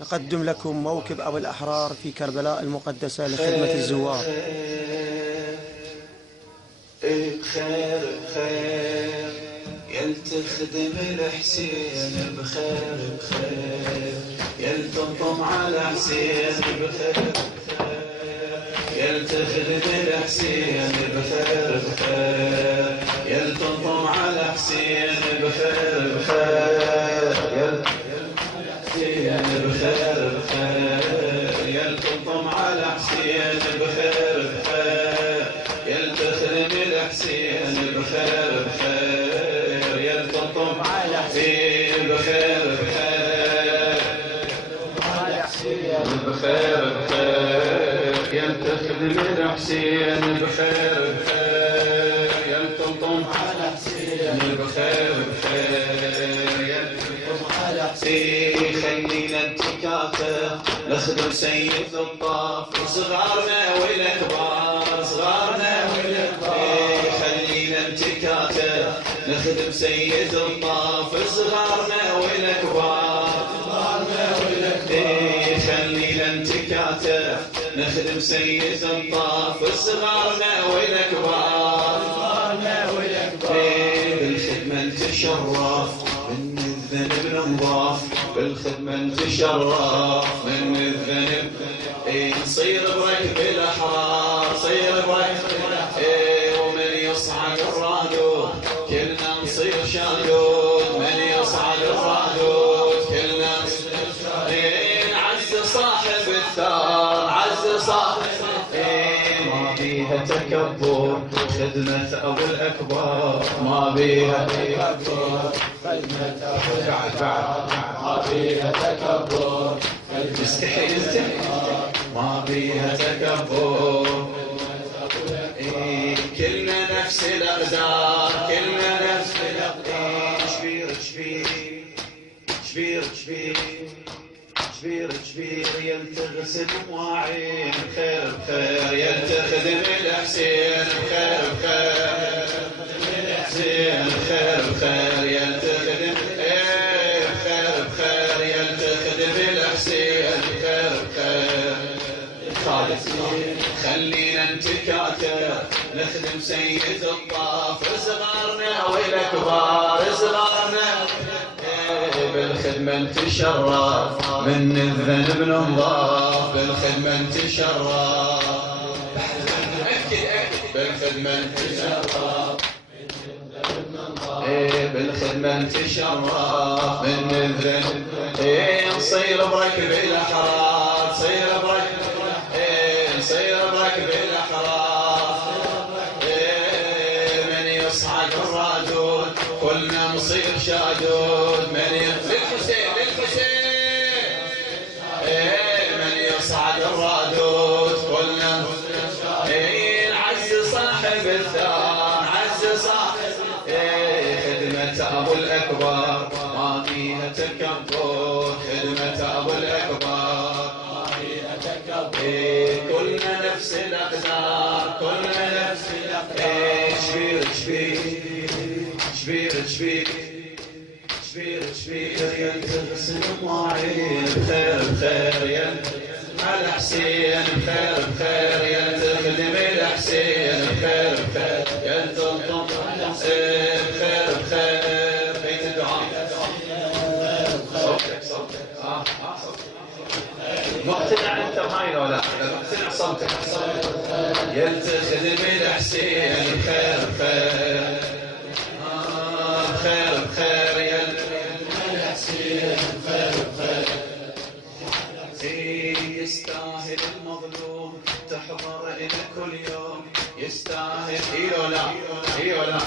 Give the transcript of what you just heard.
نقدم لكم موكب أبو الأحرار في كربلاء المقدسة لخدمة الزوار. بخير بخير يل تخدم الحسين، بخير بخير يل تنطم على حسين، بخير يل تخدم الحسين، بخير بخير يل تنطم على حسين، بخير بخير يل بخير بخير يل تنطم على حسين، بخير بخير يل تخدم الحسين، بخير بخير يل تنطم على حسين، بخير بخير بخير بخير يل تخدم الحسين، بخير بخير يل تنطم على حسين، بخير بخير يل تنطم على حسين. خلينا انتكاته نخدم سيد الطاف، صغارنا والكبار صغارنا والكبار. خلينا انتكاته نخدم سيد الطاف، صغارنا والكبار صغارنا والكبار. خلينا انتكاته نخدم سيد الطاف، صغارنا والكبار صغارنا والكبار. بالخدمة نتشرف من الذنب ننضاف، بالخدمة نتشرف من الذنب. نصير بركب الأحرار، صير بركب الأحرار. ومن يصعد الرادود كلنا نصير شادود، من يصعد الرادود كلنا نصير شادود. عز صاحب الثار، عز صاحب ما بيها تكبر خدمة أبو الأكبر، ما بيها تكبر خدمة أبو الأكبر، ما بيها تكبر استحي ما بيها تكبر. كلنا نفس الأقدار، كلنا نفس الأقدار. شبير شبير شبير شبير شبير شبير يل تغسل مواعين، خير بخير يل تخدم الحسين، خير بخير الحسين، خير بخير يل تخدم خير بخير يل تخدم الحسين، خير بخير. خلينا انتكاته نخدم سيد الطاف، صغارنا والكبار صغارنا. بالخدمة نتشرف من الذنب ننضاف، بالخدمة نتشرف بالخدمة نتشرف بالخدمة نتشرف من الذنب. نصير بركب الأحرار، نصير بركب نصير بركب الأحرار. من يصعد الرادود كلنا نصير شادود، من للحسين للحسين. من يصعد الرادود كلنا عز صاحب الثار، عز صاحب خدمة أبو الأكبر ما فيها تكبر، خدمة أبو الأكبر ما فيها تكبر. كلنا نفس الأقدار، كلنا نفس الأقدار. شبير شبير شبير شبير شبير شبير يل تغسل مواعين، بخير بخير يل على حسين، بخير بخير يل تخدم الحسين، بخير بخير يل تنطم بخير بخير. بيت الدعاء صوتك صوتك مقتنع انت بهاي ولا لا؟ مقتنع صوتك يل تخدم الحسين، بخير بخير بخير بخير يل الحسين، بخير بخير. يستاهل المظلوم تحضر إلى كل يوم، يستاهل إيه ولا إيه ولا